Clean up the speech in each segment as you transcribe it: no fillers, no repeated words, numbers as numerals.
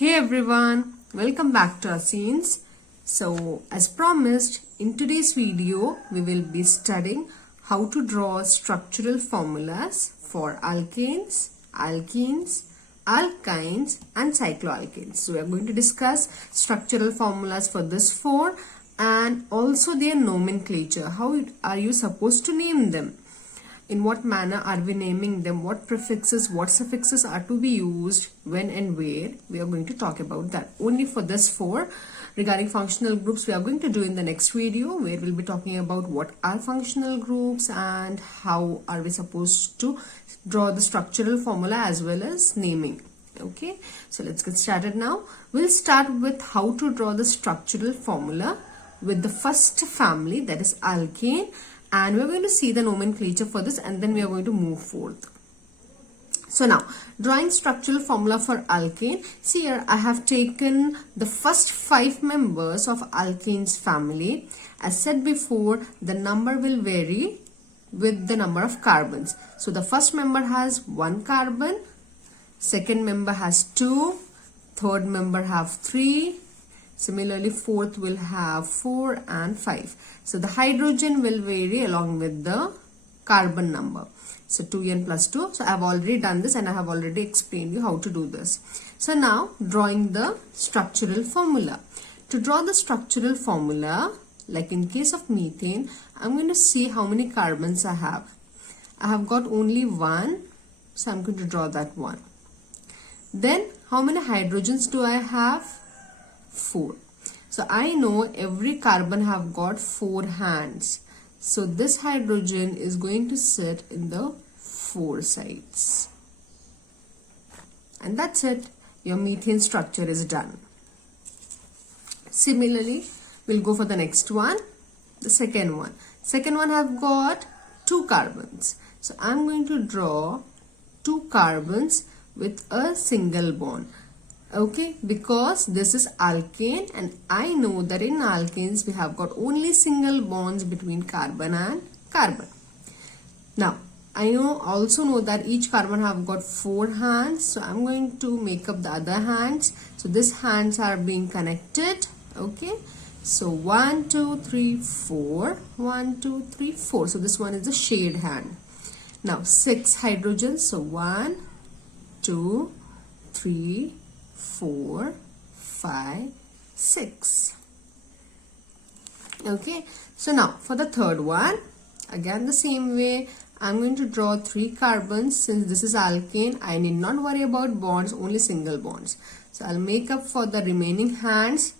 Hey everyone, welcome back to our scenes. So as promised, in today's video we will be studying how to draw structural formulas for alkanes, alkenes, alkynes and cycloalkanes. So we are going to discuss structural formulas for this four and also their nomenclature. How are you supposed to name them? In what manner are we naming them? What prefixes, what suffixes are to be used, when and where? We are going to talk about that. Only for this four. Regarding functional groups, we are going to do in the next video where we'll be talking about what are functional groups and how are we supposed to draw the structural formula as well as naming. Okay, so let's get started now. We'll start with how to draw the structural formula with the first family, that is alkane. And we're going to see the nomenclature for this and then we are going to move forth. So now, drawing structural formula for alkane. See here, I have taken the first 5 members of alkane's family. As said before, the number will vary with the number of carbons. So the first member has 1 carbon, second member has 2, third member have 3, similarly, fourth will have 4 and 5. So the hydrogen will vary along with the carbon number. So 2n plus 2. So I have already done this and I have already explained you how to do this. So now drawing the structural formula. To draw the structural formula, like in case of methane, I'm going to see how many carbons I have. I have got only 1. So I'm going to draw that 1. Then how many hydrogens do I have? 4. So I know every carbon have got 4 hands. So this hydrogen is going to sit in the 4 sides. And that's it. Your methane structure is done. Similarly, we'll go for the next one. The second one. Second one have got 2 carbons. So I'm going to draw 2 carbons with a single bond. Okay, because this is alkane and I know that in alkanes we have got only single bonds between carbon and carbon. Now, I also know that each carbon have got 4 hands. So I'm going to make up the other hands. So these hands are being connected. Okay, so 1, 2, 3, 4. 1, 2, 3, 4. So this one is the shade hand. Now 6 hydrogens. So 1, 2, 3, 4, 5, 6. Okay, so now for the third one, again the same way, I'm going to draw 3 carbons. Since this is alkane, I need not worry about bonds, only single bonds. So I'll make up for the remaining hands.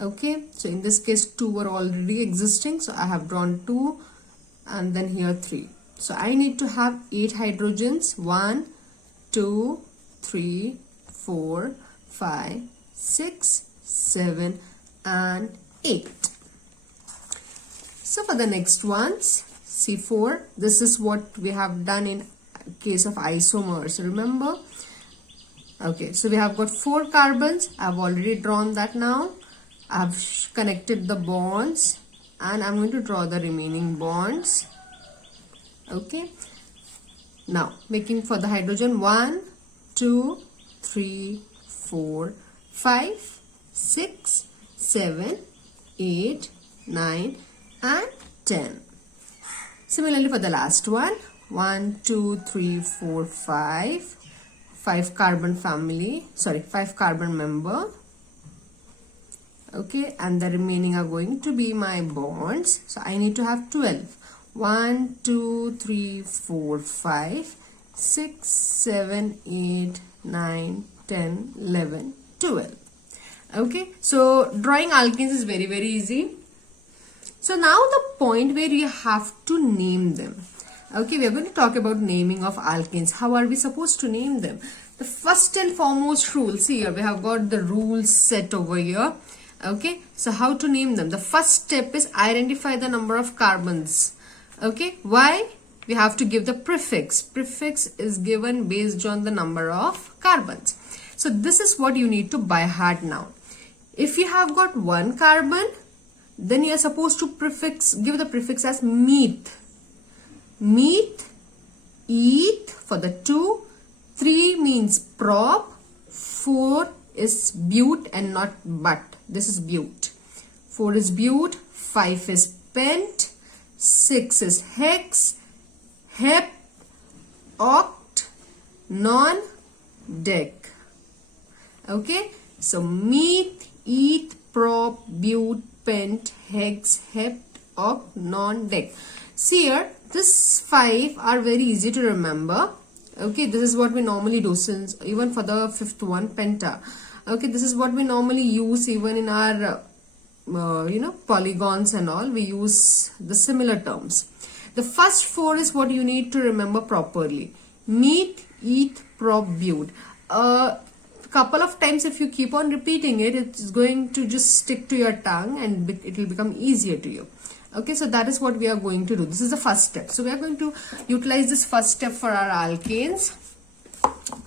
Okay, so in this case 2 were already existing, so I have drawn 2 and then here 3. So I need to have 8 hydrogens. 1, 2, 3, 4, 5, 6, 7 and 8. So for the next ones, C4, this is what we have done in case of isomers, remember? Okay, so we have got 4 carbons. I have already drawn that now. I have connected the bonds and I'm going to draw the remaining bonds. Okay, now making for the hydrogen 1, 2, 3, 4, 5, 6, 7, 8, 9 and 10. Similarly for the last one, 1, 2, 3, 4, 5. 5 carbon family, 5 carbon member. Okay, and the remaining are going to be my bonds. So I need to have 12. 1, 2, 3, 4, 5, 6, 7, 8, 9, 10, 11, 12. Okay, so drawing alkenes is very easy. So now the point where you have to name them. Okay, we are going to talk about naming of alkenes. How are we supposed to name them? The first and foremost rule, see here we have got the rules set over here. Okay, so how to name them? The first step is identify the number of carbons. Okay, why? We have to give the prefix. Prefix is given based on the number of carbons. So this is what you need to by heart now. If you have got 1 carbon, then you are supposed to give the prefix as meth. Meth, eth for the 2, 3 means prop, 4 is bute and not but. This is bute. 4 is bute, 5 is pent, 6 is hex, hep, oct, non, dec. Okay, so meth, eth, prop, bute, pent, hex, hept, oct, non, dec. See here, this 5 are very easy to remember. Okay, this is what we normally do since even for the fifth one, penta. Okay, this is what we normally use even in our polygons and all. We use the similar terms. The first 4 is what you need to remember properly. Meth, eth, prop, bute. Couple of times if you keep on repeating it, it's going to just stick to your tongue and it will become easier to you. Okay, so that is what we are going to do. This is the first step. So we are going to utilize this first step for our alkanes.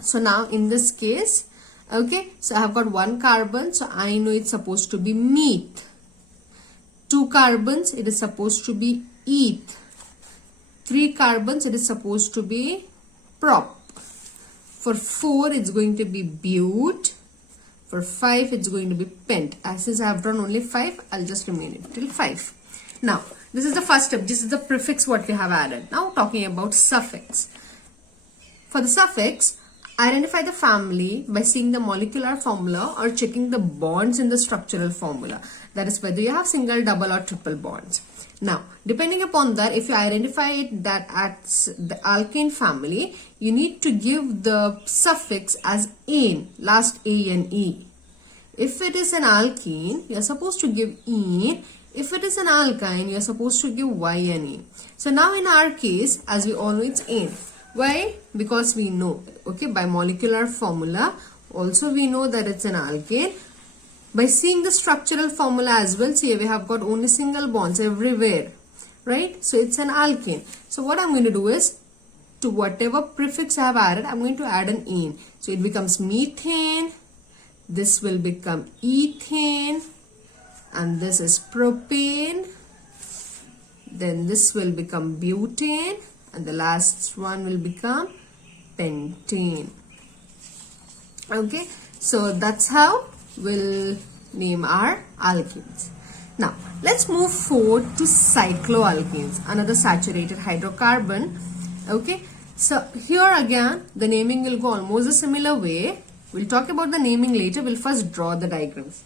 So now in this case, okay, so I have got 1 carbon, so I know it's supposed to be meth. 2 carbons, it is supposed to be eth. 3 carbons, it is supposed to be prop. For 4, it's going to be bute. For 5, it's going to be pent. As since I have drawn only 5, I'll just remain it till 5. Now, this is the first step. This is the prefix what we have added. Now, talking about suffix. For the suffix, identify the family by seeing the molecular formula or checking the bonds in the structural formula. That is whether you have single, double or triple bonds. Now, depending upon that, if you identify it that as the alkane family, you need to give the suffix as ane, last A and E. If it is an alkene, you are supposed to give ene. If it is an alkyne, you are supposed to give Y and E. So now in our case, as we all know, it's ane. Why? Because we know, okay, by molecular formula, also we know that it's an alkane. By seeing the structural formula as well, see we have got only single bonds everywhere, right? So it's an alkane. So what I'm going to do is, to whatever prefix I have added, I'm going to add an ene. So it becomes methane, this will become ethane, and this is propane, then this will become butane, and the last one will become pentane. Okay, so that's how we'll name our alkenes. Now, let's move forward to cycloalkanes, another saturated hydrocarbon. Okay, so here again, the naming will go almost a similar way. We'll talk about the naming later. We'll first draw the diagrams.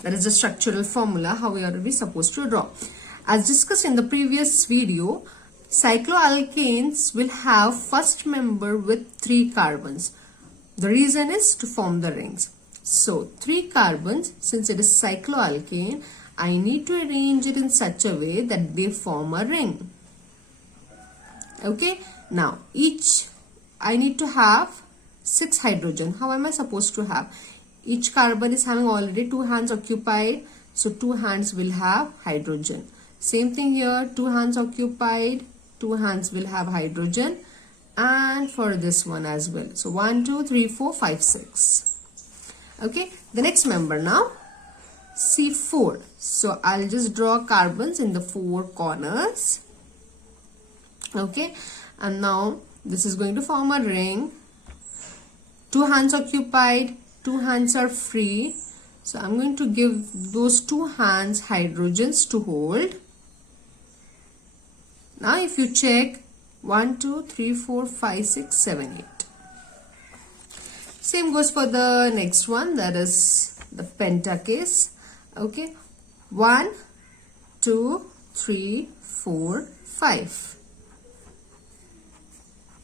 That is the structural formula, how we are to be supposed to draw. As discussed in the previous video, cycloalkanes will have first member with 3 carbons. The reason is to form the rings. So 3 carbons, since it is cycloalkane, I need to arrange it in such a way that they form a ring. Okay, now I need to have 6 hydrogen. How am I supposed to have? Each carbon is having already 2 hands occupied, so 2 hands will have hydrogen. Same thing here, 2 hands occupied, 2 hands will have hydrogen, and for this one as well. So 1, 2, 3, 4, 5, 6. Okay, the next member now, C4. So I'll just draw carbons in the 4 corners. Okay, and now this is going to form a ring. 2 hands occupied, 2 hands are free. So I'm going to give those 2 hands hydrogens to hold. Now if you check, 1, 2, 3, 4, 5, 6, 7, 8. Same goes for the next one, that is the penta case. Okay, 1, 2, 3, 4, 5.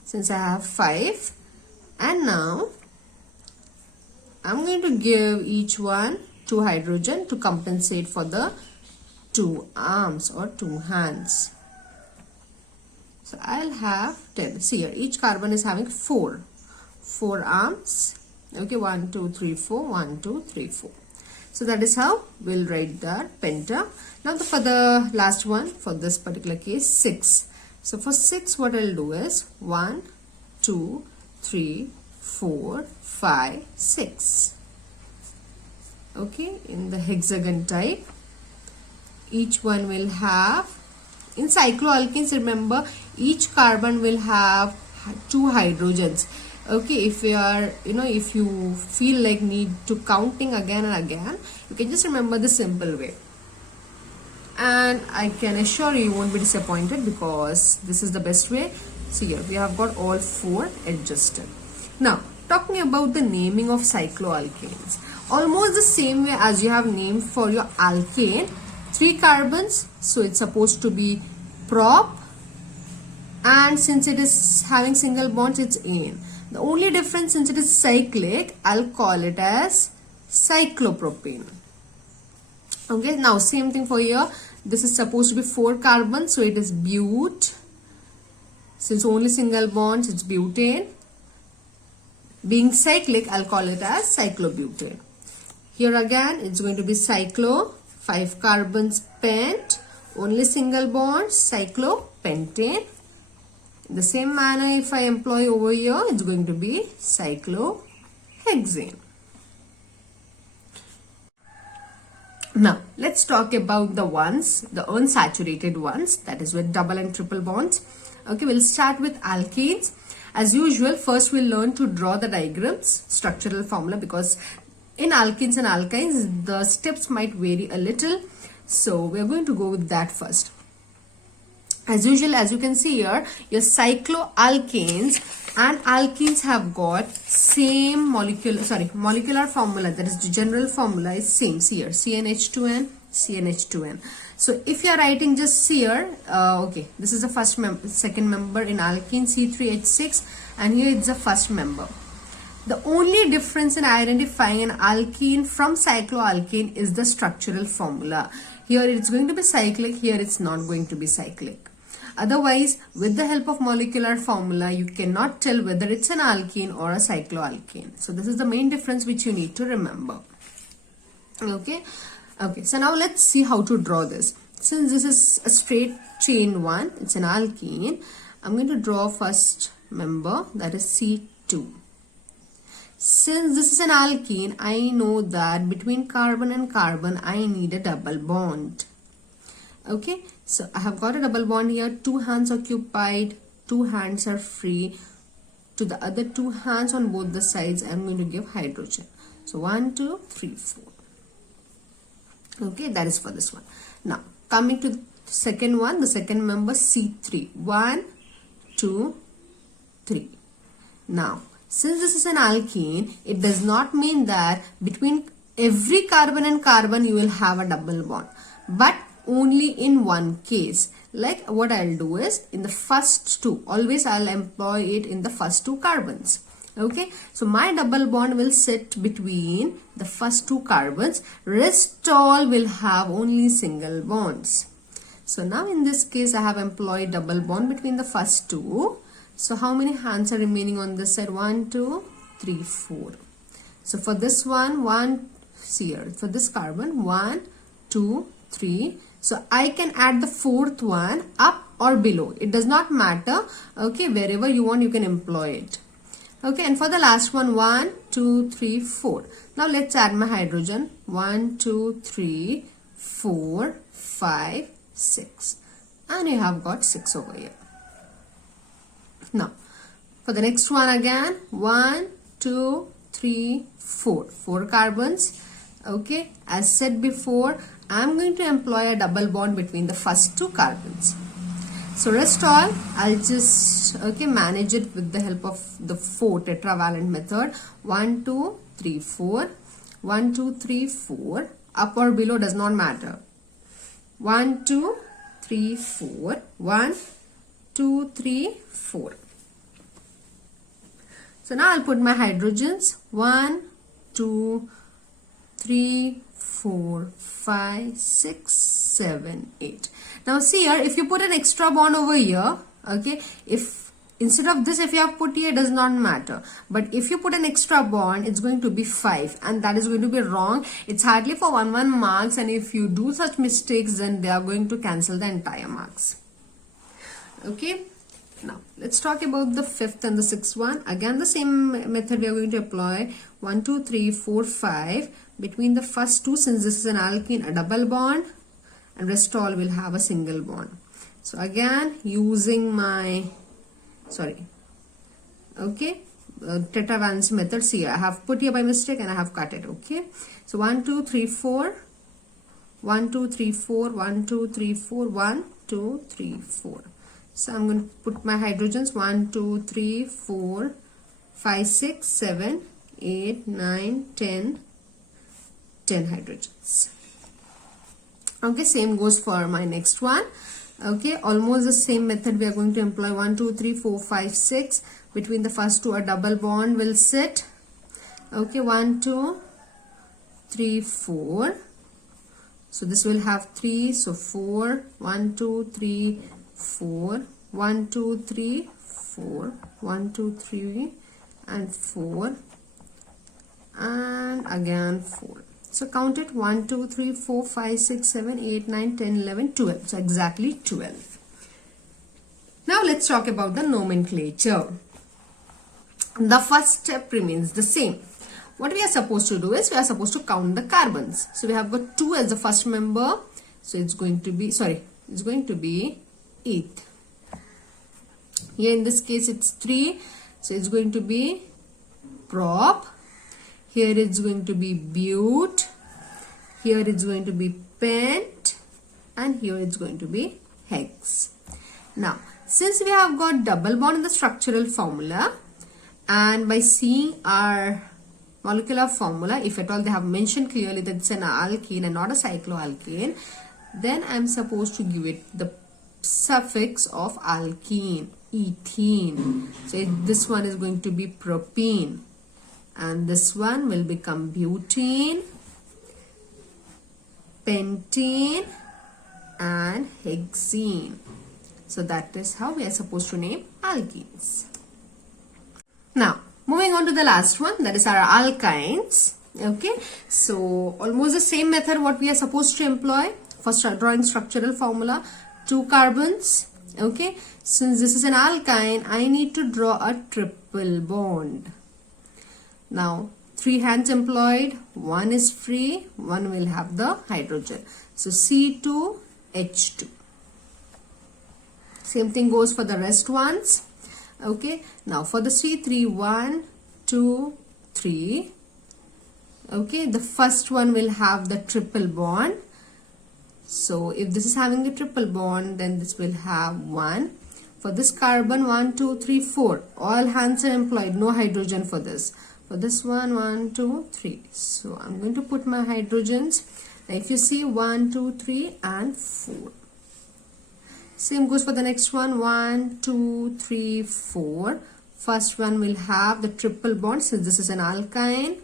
Since I have 5, and now I'm going to give each one 2 hydrogen to compensate for the 2 arms or 2 hands. So I'll have 10. See here, each carbon is having 4 arms. Okay, 1, 2, 3, 4, 1, 2, 3, 4. So that is how we'll write the penta. Now for the last one, for this particular case, 6. So for 6, what I'll do is 1, 2, 3, 4, 5, 6. Okay, in the hexagon type, each one will have, in cycloalkanes, remember, each carbon will have 2 hydrogens. Okay, if you are, if you feel like need to counting again and again, you can just remember the simple way. And I can assure you won't be disappointed because this is the best way. See here, we have got all 4 adjusted. Now, talking about the naming of cycloalkanes, almost the same way as you have named for your alkane, 3 carbons, so it's supposed to be prop, and since it is having single bonds, it's ane. The only difference, since it is cyclic, I'll call it as cyclopropane. Okay, now same thing for here. This is supposed to be 4 carbons, so it is bute. Since only single bonds, it's butane. Being cyclic, I'll call it as cyclobutane. Here again, it's going to be cyclo, 5 carbons, pent, only single bonds, cyclopentane. In the same manner, if I employ over here, it's going to be cyclohexane. Now, let's talk about the ones, the unsaturated ones, that is with double and triple bonds. Okay, we'll start with alkenes. As usual, first we'll learn to draw the diagrams, structural formula, because in alkenes and alkynes, the steps might vary a little. So, we're going to go with that first. As usual, as you can see here, your cycloalkanes and alkenes have got same molecular formula, that is the general formula is same. See here, CnH2n, CnH2n. So if you are writing just here, okay, this is the second member in alkene, C3H6, and here it's the first member. The only difference in identifying an alkene from cycloalkane is the structural formula. Here it's going to be cyclic, here it's not going to be cyclic. Otherwise, with the help of molecular formula, you cannot tell whether it's an alkene or a cycloalkane. So this is the main difference which you need to remember. Okay. Okay. So now let's see how to draw this. Since this is a straight chain one, it's an alkene. I'm going to draw first member, that is C2. Since this is an alkene, I know that between carbon and carbon, I need a double bond. Okay, so I have got a double bond here, 2 hands occupied, 2 hands are free. To the other 2 hands on both the sides, I am going to give hydrogen. So 1, 2, 3, 4. Okay, that is for this one. Now, coming to the second one, the second member C3. 1, 2, 3. Now, since this is an alkene, it does not mean that between every carbon and carbon you will have a double bond. But only in one case. Like what I'll do is, in the first 2, always I'll employ it in the first 2 carbons. Okay, so my double bond will sit between the first 2 carbons. Rest all will have only single bonds. So now in this case, I have employed double bond between the first 2. So how many hands are remaining on this side? 1, 2, 3, 4. So for this one, see here, for this carbon, 1, 2, 3. So I can add the 4th one up or below. It does not matter. Okay, wherever you want, you can employ it. Okay, and for the last one, 1, 2, 3, 4. Now let's add my hydrogen. 1, 2, 3, 4, 5, 6. And you have got 6 over here. Now, for the next one again, 1, 2, 3, 4. 4 carbons. Okay, as said before, I am going to employ a double bond between the first 2 carbons. So rest all, I'll just manage it with the help of the 4 tetravalent method. 1, 2, 3, 4. 1, 2, 3, 4. Up or below does not matter. 1, 2, 3, 4. 1, 2, 3, 4. So now I'll put my hydrogens. 1, 2, 3, 4, 5, 6, 7, 8. Now see here, if you put an extra bond over here, okay, if instead of this, if you have put here, it does not matter. But if you put an extra bond, it's going to be 5, and that is going to be wrong. It's hardly for 1 marks, and if you do such mistakes, then they are going to cancel the entire marks. Okay. Now, let's talk about the 5th and the 6th one. Again, the same method we are going to apply. 1, 2, 3, 4, 5. Between the first 2, since this is an alkene, a double bond. And rest all will have a single bond. So, again, using my, tetravalence method. See, I have put here by mistake and I have cut it. Okay, so 1 2 3 4 1 2 3 4 1 2 3 4 1 2 3 4. So I'm going to put my hydrogens 1 2 3 4 5 6 7 8 9 10 hydrogens. Okay, same goes for my next one. Okay, almost the same method we are going to employ. 1 2 3 4 5 6. Between the first two a double bond will sit. Okay, 1 2 3 4. So this will have 3, so 4 1 2 3 4 1 2 3 4 1 2 3 and 4 and again 4. So count it 1 2 3 4 5 6 7 8 9 10 11 12. So exactly 12. Now let's talk about the nomenclature. The first step remains the same. What we are supposed to do is we are supposed to count the carbons. So we have got 2 as the first member. So it's going to be, it's going to be 8. Here in this case it's 3. So it's going to be prop. Here it's going to be bute. Here it's going to be pent. And here it's going to be hex. Now, since we have got double bond in the structural formula, and by seeing our molecular formula, if at all they have mentioned clearly that it's an alkene and not a cycloalkane, then I'm supposed to give it the suffix of alkene, ethene. So this one is going to be propene, and this one will become butene, pentene and hexene. So that is how we are supposed to name alkenes. Now, moving on to the last one, that is our alkynes. Okay, so almost the same method what we are supposed to employ. First, drawing structural formula, 2 carbons. Okay, since this is an alkyne, I need to draw a triple bond. Now, 3 hands employed, 1 is free, 1 will have the hydrogen. So C2H2. Same thing goes for the rest ones. Okay, now for the C3, 1 2 3. Okay, the first one will have the triple bond. So if this is having a triple bond, then this will have 1. For this carbon, 1 2 3 4. All hands are employed, no hydrogen for this. For this one, 1 2 3. So I'm going to put my hydrogens. Now if you see 1 2 3 and 4. Same goes for the next one, 1 2 3 4. First one will have the triple bond since this is an alkyne.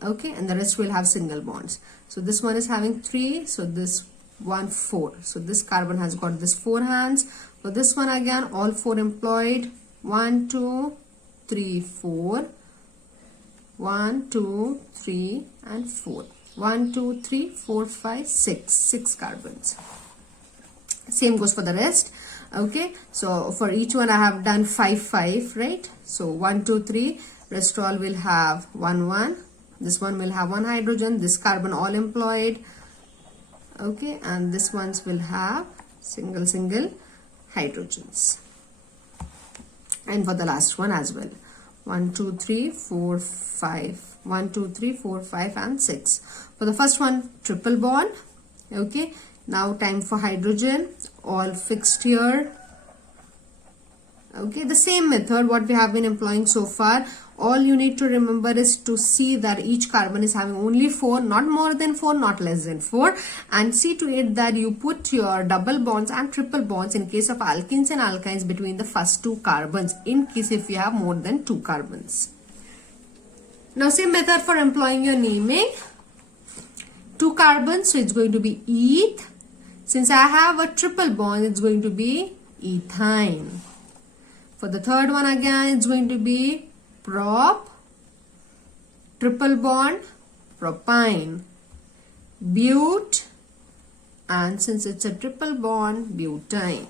Okay, and the rest will have single bonds. So this one is having 3, so this one 4. So this carbon has got this 4 hands. For this one again, all 4 employed. 1 2 3 4. 1 2 3 and 4. 1 2 3 4 5 6. 6 carbons. Same goes for the rest. Okay, so for each one I have done 5 5, right? So 1 2 3, rest all will have 1 1. This one will have 1 hydrogen, this carbon all employed. Okay, and this ones will have single hydrogens. And for the last one as well, 1 2 3 4 5. 1 2 3 4 5 and 6. For the first one, triple bond. Okay, now time for hydrogen, all fixed here. Okay, the same method what we have been employing so far. All you need to remember is to see that each carbon is having only 4, not more than 4, not less than 4, and see to it that you put your double bonds and triple bonds in case of alkenes and alkynes between the first 2 carbons, in case if you have more than 2 carbons. Now same method for employing your naming. 2 carbons, so it's going to be eth. Since I have a triple bond, it's going to be ethyne. For the third one again, it's going to be prop, triple bond, propyne, bute, and since it's a triple bond, butane.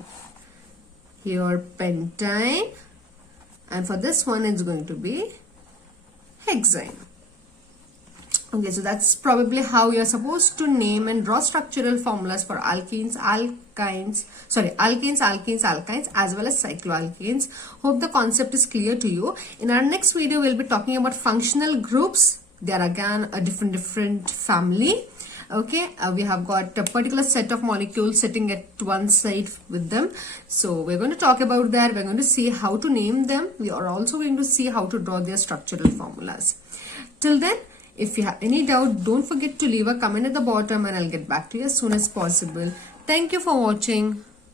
Here pentyne, and for this one, it's going to be hexane. Okay, so that's probably how you're supposed to name and draw structural formulas for alkenes, alkynes, as well as cycloalkanes. Hope the concept is clear to you. In our next video, we'll be talking about functional groups. They are again a different family. Okay, we have got a particular set of molecules sitting at one side with them. So we're going to talk about that. We're going to see how to name them. We are also going to see how to draw their structural formulas. Till then, if you have any doubt, don't forget to leave a comment at the bottom and I'll get back to you as soon as possible. Thank you for watching.